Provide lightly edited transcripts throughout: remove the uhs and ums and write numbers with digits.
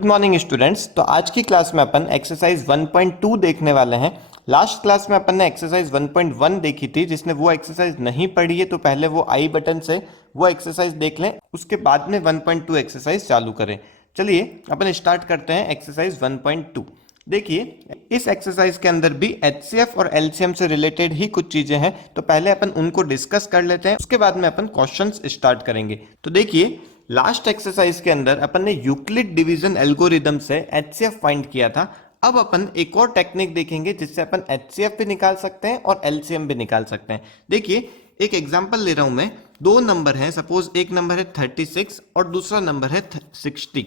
Good morning students. तो आज की क्लास में अपन एक्सरसाइज 1.2 देखने वाले हैं। लास्ट क्लास में अपन ने एक्सरसाइज 1.1 देखी थी। जिसने वो एक्सरसाइज नहीं पढ़ी है तो पहले वो आई बटन से वो एक्सरसाइज देख लें, उसके बाद में 1.2 एक्सरसाइज चालू करें। चलिए अपन स्टार्ट करते हैं एक्सरसाइज 1.2। देखिए इस एक्सरसाइज के अंदर भी एचसीएफ और एलसीएम से रिलेटेड ही कुछ चीजें हैं, तो पहले अपन उनको डिस्कस कर लेते हैं, उसके बाद में अपन क्वेश्चंस स्टार्ट करेंगे। तो देखिए लास्ट एक्सरसाइज के अंदर अपन ने यूक्लिड डिवीजन एल्गोरिदम से एचसीएफ फाइंड किया था। अब अपन एक और टेक्निक देखेंगे जिससे अपन एचसीएफ भी निकाल सकते हैं और एलसीएम भी निकाल सकते हैं। देखिए एक एग्जांपल ले रहा हूं मैं। दो नंबर हैं, सपोज एक नंबर है 36 और दूसरा नंबर है 60।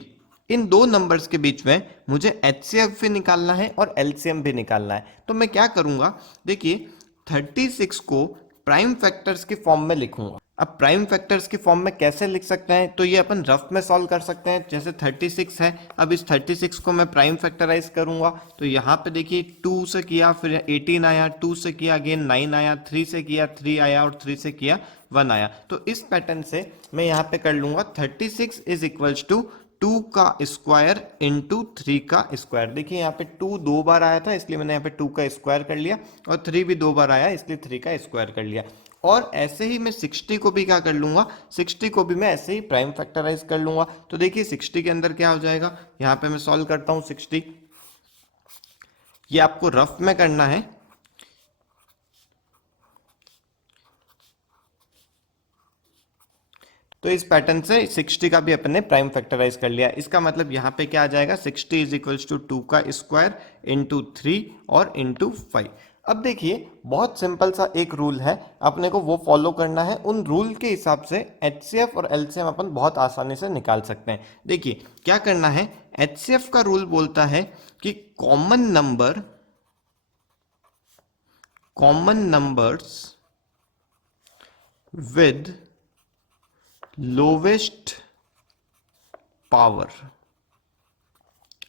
इन दो नंबर्स के बीच में मुझे एचसीएफ भी निकालना है और एलसीएम भी निकालना है। तो मैं क्या करूंगा, देखिए 36 को प्राइम फैक्टर्स के फॉर्म में लिखूंगा। अब प्राइम फैक्टर्स की फॉर्म में कैसे लिख सकते हैं, तो ये अपन रफ में सॉल्व कर सकते हैं। जैसे 36 है, अब इस 36 को मैं प्राइम फैक्टराइज करूंगा तो यहाँ पे देखिए 2 से किया, फिर 18 आया, 2 से किया अगेन 9 आया, 3 से किया 3 आया और 3 से किया 1 आया। तो इस पैटर्न से मैं यहाँ पे कर लूंगा 36 इज इक्वल्स टू 2 का स्क्वायर इंटू 3 का स्क्वायर। देखिए यहाँ पे 2 दो बार आया था इसलिए मैंने यहाँ पे 2 का स्क्वायर कर लिया, और 3 भी दो बार आया इसलिए 3 का स्क्वायर कर लिया। और ऐसे ही मैं 60 को भी क्या कर लूंगा, 60 को भी मैं ऐसे ही प्राइम फैक्टराइज कर लूंगा। तो देखिए 60 के अंदर क्या हो जाएगा, यहाँ पे मैं सॉल्व करता हूँ 60। ये आपको रफ में करना है। तो इस पैटर्न से 60 का भी अपन ने प्राइम फैक्टराइज कर लिया। इसका मतलब यहाँ पे क्या आ जाएगा, 60 इज इक्वल्स टू 2 का स्क्वायर इंटू 3 और इंटू 5। अब देखिए बहुत सिंपल सा एक रूल है, अपने को वो फॉलो करना है। उन रूल के हिसाब से एचसीएफ और एलसीएम अपन बहुत आसानी से निकाल सकते हैं। देखिए क्या करना है, एचसीएफ का रूल बोलता है कि common numbers with lowest power.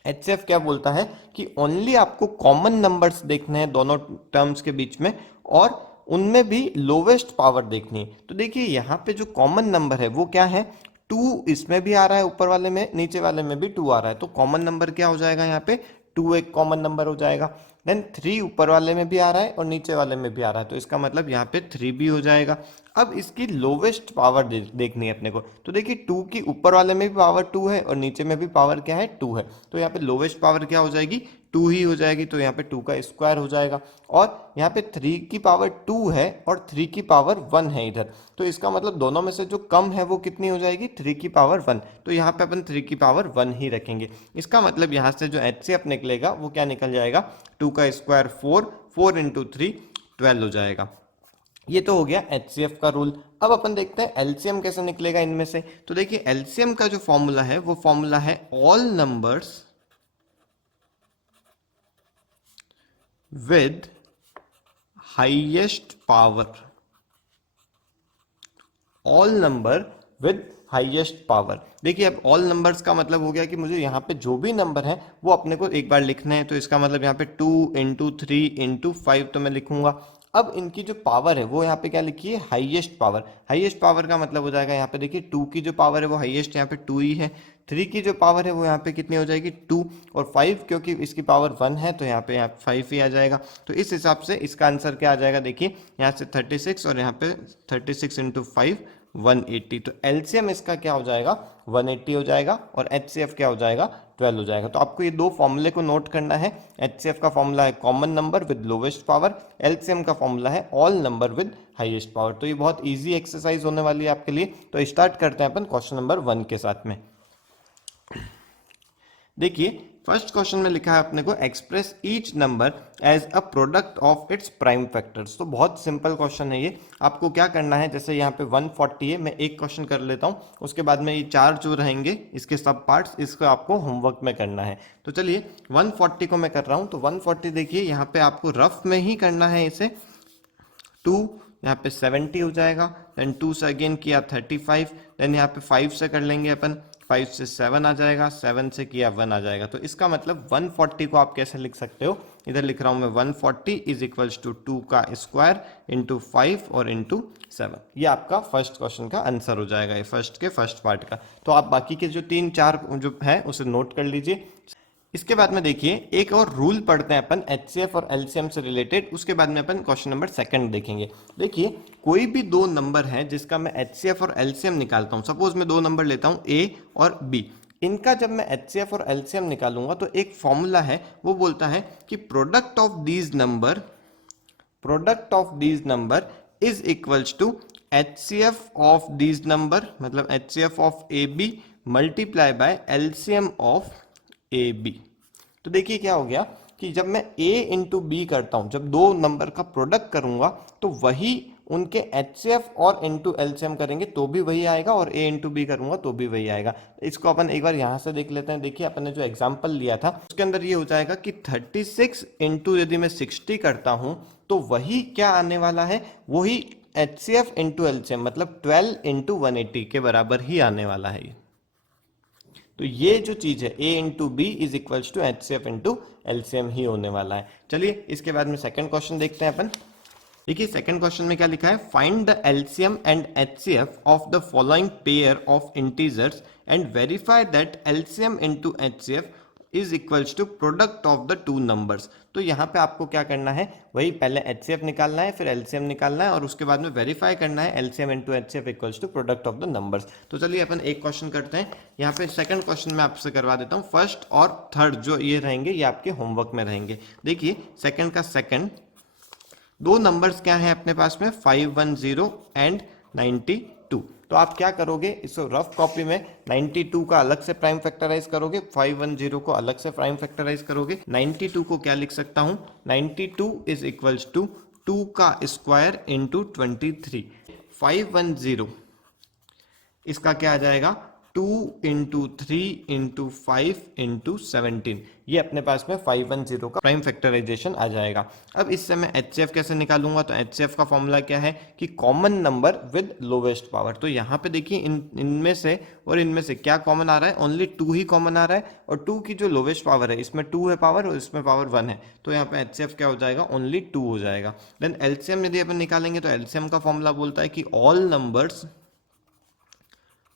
HCF क्या बोलता है कि ओनली आपको कॉमन नंबर्स देखने हैं दोनों टर्म्स के बीच में, और उनमें भी लोवेस्ट पावर देखनी है। तो देखिए यहाँ पे जो कॉमन नंबर है वो क्या है, 2 इसमें भी आ रहा है, ऊपर वाले में नीचे वाले में भी 2 आ रहा है। तो कॉमन नंबर क्या हो जाएगा, यहाँ पे 2 एक कॉमन नंबर हो जाएगा। देन 3 ऊपर वाले में भी आ रहा है और नीचे वाले में भी आ रहा है, तो इसका मतलब यहाँ पे 3 भी हो जाएगा। अब इसकी लोवेस्ट पावर देखनी है अपने को। तो देखिए 2 की ऊपर वाले में भी पावर 2 है और नीचे में भी पावर क्या है, 2 है। तो यहाँ पे लोवेस्ट पावर क्या हो जाएगी, 2 ही हो जाएगी। तो यहाँ पे 2 का स्क्वायर हो जाएगा, और यहाँ पे 3 की पावर 2 है और 3 की पावर 1 है इधर। तो इसका मतलब दोनों में से जो कम है वो कितनी हो जाएगी, 3 की पावर 1। तो यहाँ पे अपन 3 की पावर 1 ही रखेंगे। इसका मतलब यहाँ से जो एचसीएफ निकलेगा वो क्या निकल जाएगा, 2 का स्क्वायर 4, 4 इंटू 3 12 हो जाएगा। ये तो हो गया एचसीएफ का रूल। अब अपन देखते हैं एलसीएम कैसे निकलेगा इनमें से। तो देखिए एलसीएम का जो फॉर्मूला है वो फॉर्मूला है all numbers with highest power. All number with highest power. देखिए अब ऑल नंबर्स का मतलब हो गया कि मुझे यहाँ पे जो भी नंबर है वो अपने को एक बार लिखना है। तो इसका मतलब यहाँ पे 2 इंटू 3 इंटू 5 तो मैं लिखूंगा। अब इनकी जो पावर है वो यहाँ पे क्या लिखी है, हाईएस्ट पावर। हाईएस्ट पावर का मतलब हो जाएगा यहाँ पे देखिए 2 की जो पावर है वो हाईएस्ट यहाँ पे 2 ही है, 3 की जो पावर है वो यहाँ पे कितनी हो जाएगी 2, और 5 क्योंकि इसकी पावर 1 है तो यहाँ पे 5 ही आ जाएगा। तो इस हिसाब से इसका आंसर क्या आ जाएगा, देखिए यहाँ से 36 और यहाँ पे 36 इंटू 5 180। तो एलसीएम इसका क्या हो जाएगा, 180 हो जाएगा, और एचसीएफ क्या हो जाएगा, 12 हो जाएगा। तो आपको ये दो फॉर्मूले को नोट करना है। एचसीएफ का फॉर्मूला है common number with lowest power, LCM का फॉर्मूला है all number with highest power. तो ये बहुत इजी एक्सरसाइज होने वाली है आपके लिए। तो स्टार्ट करते हैं अपन क्वेश्चन नंबर 1 के साथ में। देखिए फर्स्ट क्वेश्चन में लिखा है अपने को express each number as a product of its prime factors. तो बहुत सिंपल क्वेश्चन है ये। आपको क्या करना है, जैसे यहाँ पे 140 है, मैं एक क्वेश्चन कर लेता हूँ, उसके बाद में ये 4 जो रहेंगे इसके सब पार्ट्स, इसको आपको होमवर्क में करना है। तो चलिए 140 को मैं कर रहा हूँ। तो 140 देखिए यहाँ पे आपको रफ में ही करना है इसे। 2 यहाँ पे 70 हो जाएगा, देन 2 से अगेन किया 35, देन यहाँ पे 5 से कर लेंगे अपन, 5 से 7 आ जाएगा, 7 से किया 1 आ जाएगा। तो इसका मतलब 140 को आप कैसे लिख सकते हो, इधर लिख रहा हूं मैं 140 इज इक्वल्स टू 2 का स्क्वायर इंटू 5 और इंटू 7। ये आपका फर्स्ट क्वेश्चन का आंसर हो जाएगा, ये फर्स्ट के फर्स्ट पार्ट का। तो आप बाकी के जो 3-4 जो है उसे नोट कर लीजिए। इसके बाद में देखिए एक और रूल पढ़ते हैं अपन एचसीएफ और एलसीएम से रिलेटेड, उसके बाद में अपन क्वेश्चन नंबर सेकंड देखेंगे। देखिए कोई भी दो नंबर है जिसका मैं एचसीएफ और एलसीएम निकालता हूं, सपोज मैं दो नंबर लेता हूं ए और बी, इनका जब मैं एचसीएफ और एलसीएम निकालूंगा तो एक फॉर्मूला है वो बोलता है कि product of these number is equals to HCF of these number, मतलब HCF of A B multiply by LCM of A B. तो देखिए क्या हो गया कि जब मैं a इंटू बी करता हूं, जब दो नंबर का प्रोडक्ट करूंगा तो वही उनके एचसीएफ और इंटू एलसीएम करेंगे तो भी वही आएगा, और a इंटू बी करूंगा तो भी वही आएगा। इसको अपन एक बार यहां से देख लेते हैं। देखिए अपन ने जो एग्जांपल लिया था उसके अंदर ये हो जाएगा कि 36 इंटू यदि मैं 60 करता हूं तो वही क्या आने वाला है, वही एचसीएफ इंटू एलसीएम मतलब 12 इंटू 180 के बराबर ही आने वाला है ये। तो ये जो चीज है a into B is equals to H C F into LCM ही होने वाला है। चलिए इसके बाद में सेकंड क्वेश्चन देखते हैं अपन। देखिए सेकंड क्वेश्चन में क्या लिखा है, find the LCM and HCF of the following pair of integers and verify that LCM into HCF is equals to product of the two numbers. तो यहाँ पे आपको क्या करना है, वही पहले एचसीएफ निकालना है, फिर एलसीएम निकालना है, और उसके बाद में वेरीफाई करना है LCM into HCF equals to product of the numbers. तो चलिए अपन एक क्वेश्चन करते हैं। यहाँ पे सेकंड क्वेश्चन मैं आपसे करवा देता हूँ। फर्स्ट और थर्ड जो ये रहेंगे ये आपके होमवर्क में रहेंगे। देखिए सेकंड का सेकंड, दो नंबर्स क्या है अपने पास में 510 एंड 92। तो आप क्या करोगे, इसको रफ कॉपी में 92 का अलग से प्राइम फैक्टराइज करोगे, 510 को अलग से प्राइम फैक्टराइज करोगे। 92 को क्या लिख सकता हूं, 92 इज इक्वल्स टू 2 का स्क्वायर इंटू 23। 510 इसका क्या आ जाएगा 2 इंटू 3 इंटू 5 इंटू 17। ये अपने पास में 510 का प्राइम फैक्टराइजेशन आ जाएगा। अब इससे मैं एचसीएफ कैसे निकालूंगा, तो एचसीएफ का फॉर्मूला क्या है कि common number with lowest power. तो यहाँ पे देखिए इनमें से और इनमें से क्या कॉमन आ रहा है, ओनली 2 ही कॉमन आ रहा है, और 2 की जो लोवेस्ट पावर है इसमें 2 है पावर और इसमें पावर 1 है, तो यहाँ पे एचसीएफ क्या हो जाएगा, ओनली 2 हो जाएगा। देन एलसीएम यदि अपन निकालेंगे तो एलसीएम का फॉर्मूला बोलता है कि all numbers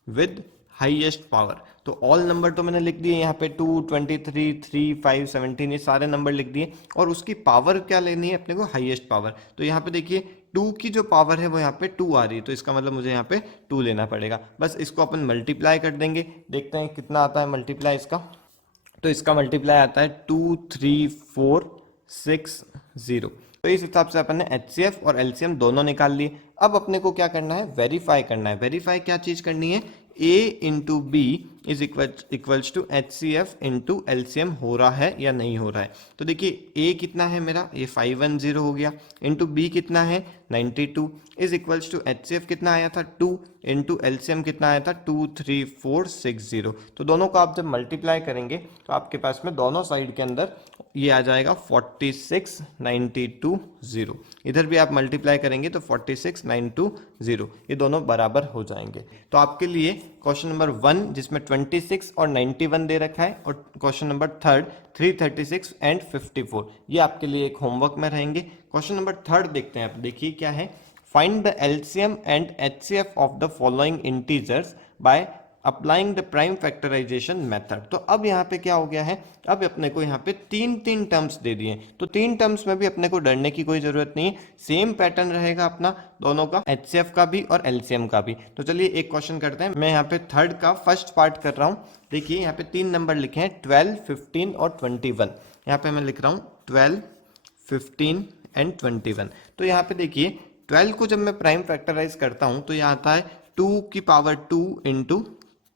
with highest power. तो ऑल नंबर तो मैंने लिख दिए यहाँ पे 2, 23, 3, 5, 17 ये सारे नंबर लिख दिए, और उसकी पावर क्या लेनी है अपने को, हाईएस्ट पावर। तो यहाँ पे देखिए 2 की जो पावर है वो यहाँ पे 2 आ रही है, तो इसका मतलब मुझे यहाँ पे 2 लेना पड़ेगा। बस इसको अपन मल्टीप्लाई कर देंगे, देखते हैं कितना आता है मल्टीप्लाई इसका। तो इसका मल्टीप्लाई आता है 2, 3, 4, 6, 0। तो इस हिसाब से अपन ने एचसीएफ और एलसीएम दोनों निकाल लिए। अब अपने को क्या करना है, वेरीफाई करना है। वेरीफाई क्या चीज करनी है, a into B is equals to H C F into LCM हो रहा है या नहीं हो रहा है। तो देखिए a कितना है मेरा, ये 510 हो गया, इंटू बी कितना है 92 is equals to H C F कितना आया था 2 इंटू एलसीएम कितना आया था 23460। तो दोनों को आप जब मल्टीप्लाई करेंगे तो आपके पास में दोनों साइड के अंदर ये आ जाएगा 46920। इधर भी आप मल्टीप्लाई करेंगे तो 46920, ये दोनों बराबर हो जाएंगे। तो आपके लिए क्वेश्चन नंबर 1 जिसमें 26 और 91 दे रखा है, और क्वेश्चन नंबर थर्ड 336 एंड 54, ये आपके लिए एक होमवर्क में रहेंगे। क्वेश्चन नंबर थर्ड देखते हैं आप। देखिए क्या है, find the LCM and HCF of the following integers by applying the prime factorization method. तो अब यहाँ पे क्या हो गया है, अब अपने को यहाँ पे तीन टर्म्स दे दिए, तो 3 टर्म्स में भी अपने को डरने की कोई जरूरत नहीं है, सेम पैटर्न रहेगा अपना दोनों का, एचसीएफ का भी और एलसीएम का भी। तो चलिए एक क्वेश्चन करते हैं। मैं यहाँ पे थर्ड का फर्स्ट पार्ट कर रहा हूँ। देखिए यहाँ पे 3 नंबर लिखे हैं 12, 15 और 21। यहाँ पे मैं लिख रहा हूँ 12, 15 एंड 21। तो यहाँ पे देखिए 12 को जब मैं प्राइम फैक्टराइज करता हूँ तो यहाँ आता है 2 की पावर 2 इंटू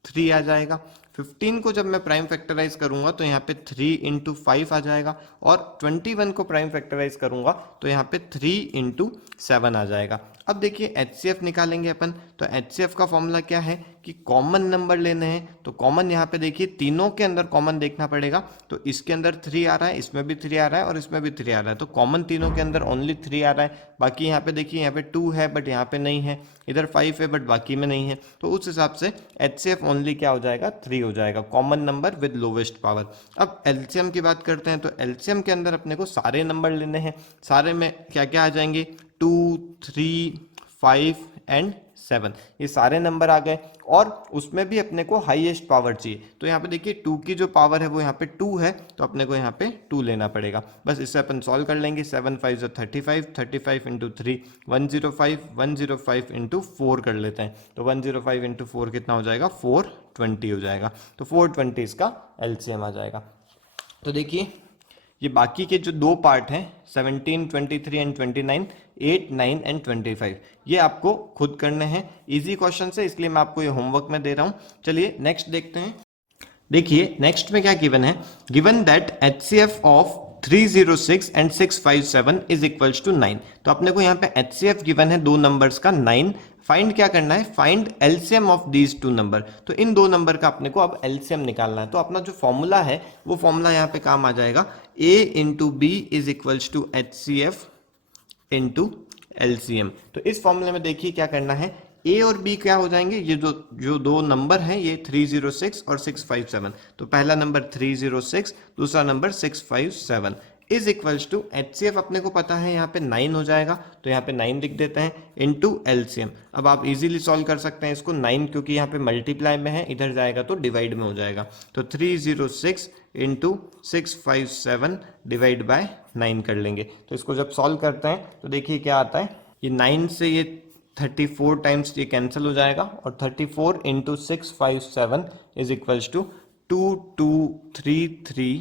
3 आ जाएगा। 15 को जब मैं प्राइम फैक्टराइज करूंगा तो यहाँ पे 3 इंटू 5 आ जाएगा, और 21 को प्राइम फैक्टराइज करूंगा तो यहाँ पे 3 इंटू 7 आ जाएगा। अब देखिए एचसीएफ निकालेंगे अपन, तो एचसीएफ का फॉर्मूला क्या है कि कॉमन नंबर लेने हैं, तो कॉमन यहाँ पे देखिए तीनों के अंदर कॉमन देखना पड़ेगा। तो इसके अंदर 3 आ रहा है, इसमें भी 3 आ रहा है और इसमें भी 3 आ रहा है, तो कॉमन तीनों के अंदर ओनली 3 आ रहा है। बाकी यहाँ पे देखिए यहाँ पे 2 है बट यहाँ पे नहीं है, इधर 5 है बट बाकी में नहीं है, तो उस हिसाब से HCF ओनली क्या हो जाएगा, 3 हो जाएगा, common number with lowest power. अब LCM की बात करते हैं, तो LCM के अंदर अपने को सारे नंबर लेने हैं। सारे में क्या क्या आ जाएंगे, 2, 3, 5 एंड 7, ये सारे नंबर आ गए और उसमें भी अपने को हाईएस्ट पावर चाहिए। तो यहाँ पे देखिए 2 की जो पावर है वो यहाँ पे 2 है, तो अपने को यहाँ पे 2 लेना पड़ेगा। बस इससे अपन सॉल्व कर लेंगे। 7 5 35, 35 इंटू 3 105, 105 इंटू 4 कर लेते हैं, तो 105 इंटू 4 कितना हो जाएगा, 420 हो जाएगा। तो 420 इसका LCM आ जाएगा। तो देखिए ये बाकी के जो दो पार्ट हैं 17, 23 एंड 29, 8, 9 एंड 25, ये आपको खुद करने हैं। इजी क्वेश्चन है इसलिए मैं आपको ये होमवर्क में दे रहा हूँ। चलिए नेक्स्ट देखते हैं। देखिए नेक्स्ट में क्या गिवन है, given that HCF of 306 and 657 is equals to 9। तो अपने को यहाँ पे HCF गिवन है दो नंबर्स का 9, फाइंड क्या करना है, find LCM of these two number. तो इन दो नंबर का अपने को अब LCM निकालना है। तो अपना जो फॉर्मूला है वो फॉर्मूला यहाँ पे काम आ जाएगा, A into B is equals to HCF into LCM। तो इस फॉर्मूले में देखिए क्या करना है, A और B क्या हो जाएंगे, ये जो दो नंबर हैं ये 306 और 657। तो पहला नंबर 306, दूसरा number 657 is equals to HCF अपने को पता है यहाँ पे 9 हो जाएगा, तो यहाँ पे 9 लिख देते हैं, इनटू LCM। अब आप इजीली सॉल्व कर सकते हैं इसको, 9 क्योंकि यहाँ पे मल्टीप्लाई में है, इधर जाएगा तो डिवाइड में हो जाएगा। तो 306 इंटू 657 डिवाइड बाय 9 कर लेंगे। तो इसको जब सॉल्व करते हैं तो देखिए क्या आता है, ये 9 से ये 34 टाइम्स ये कैंसिल हो जाएगा और 34 इंटू 657 इज इक्वल्स टू 2233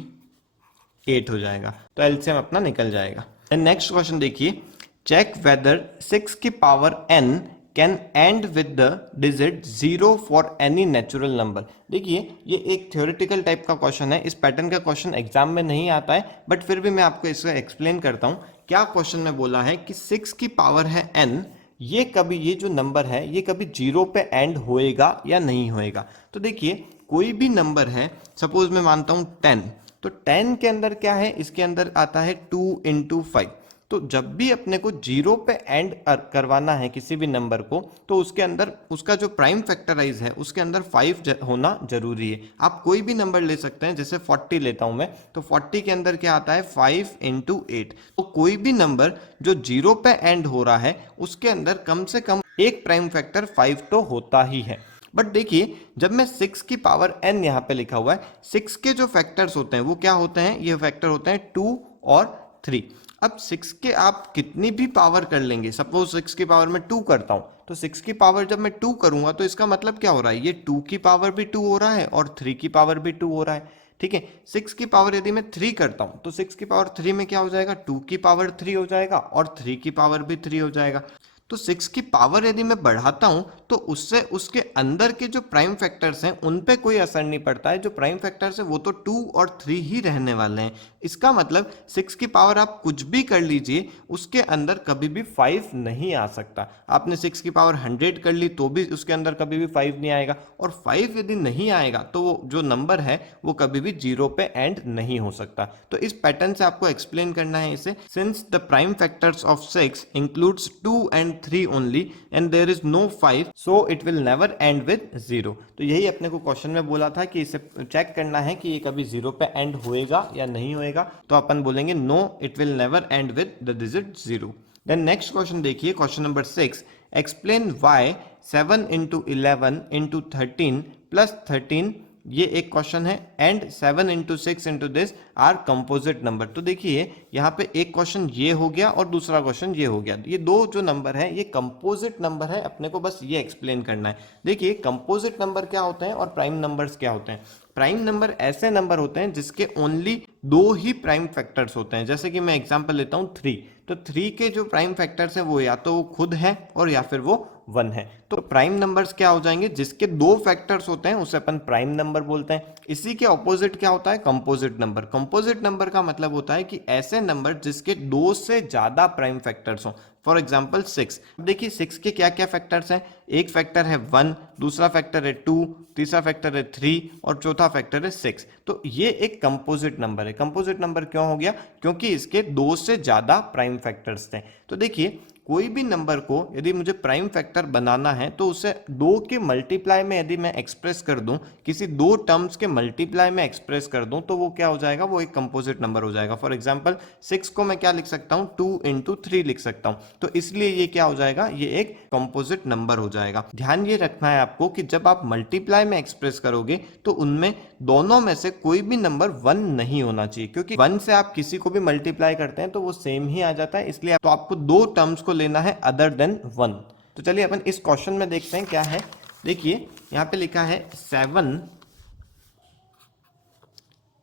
हो जाएगा। तो LCM अपना निकल जाएगा। नेक्स्ट क्वेश्चन देखिए, चेक वेदर 6 की power n can and with the digit 0 for any natural number. देखिए ये एक थ्योरेटिकल टाइप का क्वेश्चन है, इस पैटर्न का क्वेश्चन एग्जाम में नहीं आता है, बट फिर भी मैं आपको इसका एक्सप्लेन करता हूँ। क्या क्वेश्चन में बोला है कि 6 की पावर है n, ये कभी, ये जो नंबर है ये कभी 0 पे एंड होएगा या नहीं होएगा। तो देखिए कोई भी नंबर है, सपोज मैं मानता हूँ 10, तो 10 के अंदर क्या है, इसके अंदर आता है 2 इंटू 5। तो जब भी अपने को 0 पे एंड करवाना है किसी भी नंबर को, तो उसके अंदर उसका जो प्राइम फैक्टराइज है उसके अंदर 5 होना जरूरी है। आप कोई भी नंबर ले सकते हैं, जैसे 40 लेता हूं मैं, तो 40 के अंदर क्या आता है 5 इंटू 8। तो कोई भी नंबर जो 0 पे एंड हो रहा है उसके अंदर कम से कम एक प्राइम फैक्टर 5 तो होता ही है। बट देखिए जब मैं 6 की पावर n यहाँ पे लिखा हुआ है, 6 के जो फैक्टर्स होते हैं वो क्या होते हैं, ये फैक्टर होते हैं 2 और 3। अब 6 के आप कितनी भी पावर कर लेंगे, सपोज 6 की पावर में 2 करता हूं, तो 6 की पावर जब मैं 2 करूंगा तो इसका मतलब क्या हो रहा है, ये 2 की पावर भी 2 हो रहा है और 3 की पावर भी 2 हो रहा है। ठीक है, 6 की पावर यदि मैं 3 करता हूं तो 6 की पावर 3 में क्या हो जाएगा, 2 की पावर 3 हो जाएगा और 3 की पावर भी 3 हो जाएगा। तो 6 की पावर यदि मैं बढ़ाता हूं तो उससे उसके अंदर के जो प्राइम फैक्टर्स हैं उन पे कोई असर नहीं पड़ता है। जो प्राइम फैक्टर्स है वो तो 2 और 3 ही रहने वाले हैं। इसका मतलब 6 की पावर आप कुछ भी कर लीजिए, उसके अंदर कभी भी 5 नहीं आ सकता। आपने 6 की पावर 100 कर ली तो भी उसके अंदर कभी भी 5 नहीं आएगा, और 5 यदि नहीं आएगा तो वो जो नंबर है वो कभी भी 0 पे एंड नहीं हो सकता। तो इस पैटर्न से आपको एक्सप्लेन करना है इसे। Since the prime factors of 6 includes 2 and 3 only and there is no 5, so it will never end with 0। तो यही अपने को क्वेश्चन में बोला था कि इसे चेक करना है कि ये कभी 0 पे एंड होएगा या नहीं होएगा। तो अपन बोलेंगे no, it will never end with the digit 0। Then next question देखिए, question number 6, explain why 7 into 11 into 13 plus 13, ये एक क्वेश्चन है, and 7 into 6 into this are composite number. तो देखिए यहाँ पे एक क्वेश्चन ये हो गया और दूसरा क्वेश्चन ये हो गया। ये दो जो नंबर है ये कंपोजिट नंबर है, अपने को बस ये एक्सप्लेन करना है। देखिए कंपोजिट नंबर क्या होते हैं और प्राइम नंबर्स क्या होते हैं। प्राइम नंबर ऐसे नंबर होते हैं जिसके ओनली 2 ही प्राइम फैक्टर्स होते हैं। जैसे कि मैं एग्जांपल लेता हूँ 3, तो 3 के जो प्राइम फैक्टर्स हैं वो या तो वो खुद है और या फिर वो 1 है। तो प्राइम नंबर्स क्या हो जाएंगे, जिसके 2 फैक्टर्स होते हैं उसे अपन प्राइम नंबर बोलते हैं। इसी के ऑपोजिट क्या होता है, कंपोजिट नंबर। कंपोजिट नंबर का मतलब होता है कि ऐसे नंबर जिसके 2 से ज्यादा प्राइम फैक्टर्स हो। For example 6। देखिए 6 के क्या क्या फैक्टर्स हैं, एक फैक्टर है 1, दूसरा फैक्टर है 2, तीसरा फैक्टर है 3 और चौथा फैक्टर है 6। तो ये एक कंपोजिट नंबर है। कंपोजिट नंबर क्यों हो गया? क्योंकि इसके 2 से ज़्यादा प्राइम फैक्टर्स थे। तो देखिए कोई भी नंबर को यदि मुझे प्राइम फैक्टर बनाना है तो उसे 2 के मल्टीप्लाई में यदि मैं एक्सप्रेस कर दूं, किसी 2 टर्म्स के मल्टीप्लाई में एक्सप्रेस कर दूं, तो वो क्या हो जाएगा? वो एक कंपोजिट नंबर हो जाएगा। फॉर एग्जांपल 6 को मैं क्या लिख सकता हूं? 2 इंटू 3 लिख सकता हूं। तो इसलिए ये क्या हो जाएगा? ये एक कंपोजिट नंबर हो जाएगा। ध्यान ये रखना है आपको कि जब आप मल्टीप्लाई में एक्सप्रेस करोगे तो उनमें दोनों में से कोई भी नंबर 1 नहीं होना चाहिए, क्योंकि 1 से आप किसी को भी मल्टीप्लाई करते हैं तो वो सेम ही आ जाता है। इसलिए तो आपको 2 टर्म्स को लेना है अदर देन 1। तो चलिए अपन इस क्वेश्चन में देखते हैं क्या है। देखिए यहाँ पे लिखा है 7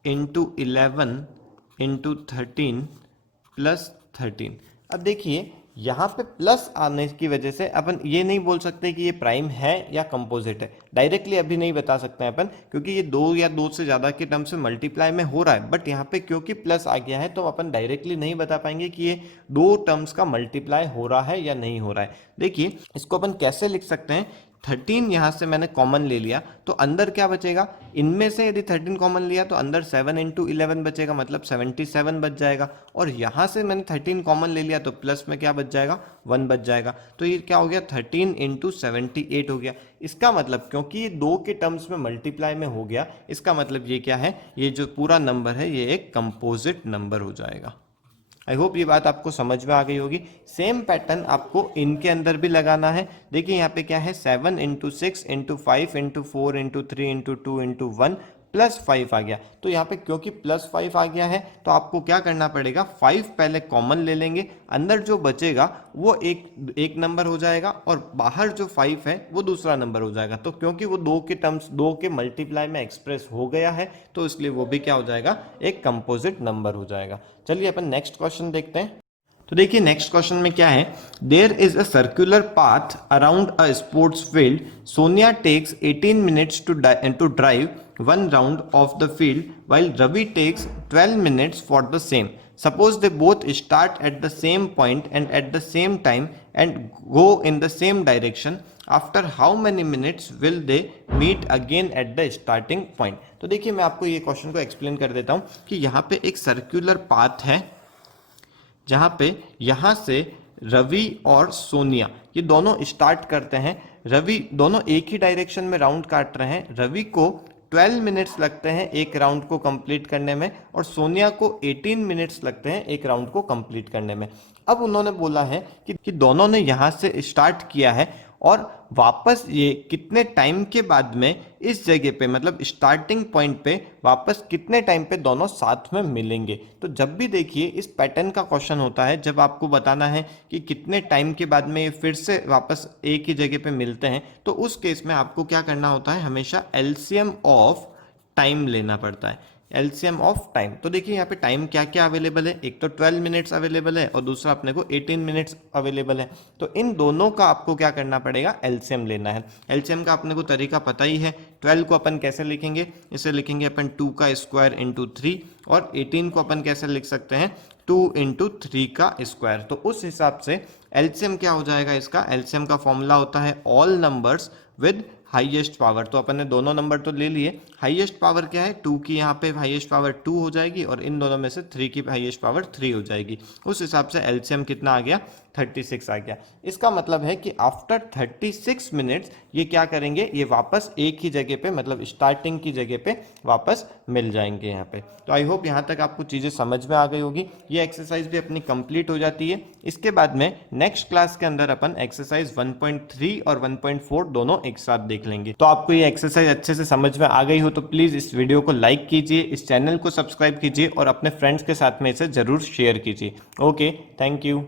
इंटू 11 इंटू 13 प्लस 13। अब देखिए यहाँ पे प्लस आने की वजह से अपन ये नहीं बोल सकते कि ये प्राइम है या कंपोजिट है। डायरेक्टली अभी नहीं बता सकते हैं अपन, क्योंकि ये 2 या 2 से ज़्यादा के टर्म से मल्टीप्लाई में हो रहा है। बट यहाँ पे क्योंकि प्लस आ गया है तो अपन डायरेक्टली नहीं बता पाएंगे कि ये 2 टर्म्स का मल्टीप्लाई हो रहा है या नहीं हो रहा है। देखिए इसको अपन कैसे लिख सकते हैं, 13 यहाँ से मैंने कॉमन ले लिया तो अंदर क्या बचेगा? इनमें से यदि 13 कॉमन लिया तो अंदर 7 इंटू 11 बचेगा, मतलब 77 बच जाएगा। और यहाँ से मैंने 13 कॉमन ले लिया तो प्लस में क्या बच जाएगा? 1 बच जाएगा। तो ये क्या हो गया? 13 इंटू 78 हो गया। इसका मतलब क्योंकि ये 2 के टर्म्स में मल्टीप्लाई में हो गया, इसका मतलब ये क्या है? ये जो पूरा नंबर है ये एक कंपोजिट नंबर हो जाएगा। आई होप ये बात आपको समझ में आ गई होगी। सेम पैटर्न आपको इनके अंदर भी लगाना है। देखिए यहाँ पे क्या है? 7 into 6 into 5 into 4 into 3 into 2 into 1 plus 5 आ गया। तो यहाँ पे क्योंकि प्लस 5 आ गया है तो आपको क्या करना पड़ेगा? 5 पहले कॉमन ले लेंगे, अंदर जो बचेगा वो एक नंबर हो जाएगा और बाहर जो 5 है वो दूसरा नंबर हो जाएगा। तो क्योंकि वो 2 के टर्म्स 2 के मल्टीप्लाई में एक्सप्रेस हो गया है तो इसलिए वो भी क्या हो जाएगा? एक कंपोजिट नंबर हो जाएगा। चलिए अपन नेक्स्ट क्वेश्चन देखते हैं। तो देखिए नेक्स्ट क्वेश्चन में क्या है? There is a circular path around a sports field. Sonia takes 18 minutes to drive 1 round of the field while Ravi takes 12 minutes for the same. Suppose they both start at the same point and at the same time and go in the same direction. After how many minutes will they meet again at the starting point? तो देखिए मैं आपको ये question को explain कर देता हूँ कि यहाँ पे एक सर्कुलर पाथ है जहाँ पे यहाँ से रवि और सोनिया ये दोनों स्टार्ट करते हैं। रवि दोनों एक ही डायरेक्शन में राउंड काट रहे हैं। रवि को 12 मिनट्स लगते हैं एक राउंड को कंप्लीट करने में और सोनिया को 18 मिनट्स लगते हैं एक राउंड को कंप्लीट करने में। अब उन्होंने बोला है कि दोनों ने यहाँ से स्टार्ट किया है और वापस ये कितने टाइम के बाद में इस जगह पे मतलब स्टार्टिंग पॉइंट पे वापस कितने टाइम पे दोनों साथ में मिलेंगे। तो जब भी देखिए इस पैटर्न का क्वेश्चन होता है, जब आपको बताना है कि कितने टाइम के बाद में ये फिर से वापस एक ही जगह पे मिलते हैं, तो उस केस में आपको क्या करना होता है? हमेशा एलसीएम ऑफ टाइम लेना पड़ता है। LCM of time. तो देखिए यहाँ पे टाइम क्या क्या अवेलेबल है, एक तो 12 मिनट्स अवेलेबल है और दूसरा अपने को 18 मिनट्स अवेलेबल है। तो इन दोनों का आपको क्या करना पड़ेगा? एलसीएम लेना है। एलसीएम का अपने को तरीका पता ही है। 12 को अपन कैसे लिखेंगे? इसे लिखेंगे अपन 2 का स्क्वायर इंटू 3 और 18 को अपन कैसे लिख सकते हैं? 2 इंटू 3 का स्क्वायर। तो उस हिसाब से एलसीएम क्या हो जाएगा इसका? एलसीएम का फॉर्मूला होता है all numbers with highest power. तो अपन ने दोनों नंबर तो ले लिए, हाईएस्ट पावर क्या है? 2 की यहाँ पे हाईएस्ट पावर 2 हो जाएगी और इन दोनों में से 3 की हाईएस्ट पावर 3 हो जाएगी। उस हिसाब से एलसीएम कितना आ गया? 36 आ गया। इसका मतलब है कि आफ्टर 36 मिनट्स ये क्या करेंगे? ये वापस एक ही जगह पे मतलब स्टार्टिंग की जगह पे वापस मिल जाएंगे यहाँ पे। तो आई होप यहाँ तक आपको चीज़ें समझ में आ गई होगी। ये एक्सरसाइज भी अपनी कंप्लीट हो जाती है। इसके बाद में नेक्स्ट क्लास के अंदर अपन एक्सरसाइज 1.3 और 1.4 दोनों एक साथ देख लेंगे। तो आपको ये एक्सरसाइज अच्छे से समझ में आ गई हो तो प्लीज़ इस वीडियो को लाइक कीजिए, इस चैनल को सब्सक्राइब कीजिए और अपने फ्रेंड्स के साथ में इसे ज़रूर शेयर कीजिए। Okay, thank you.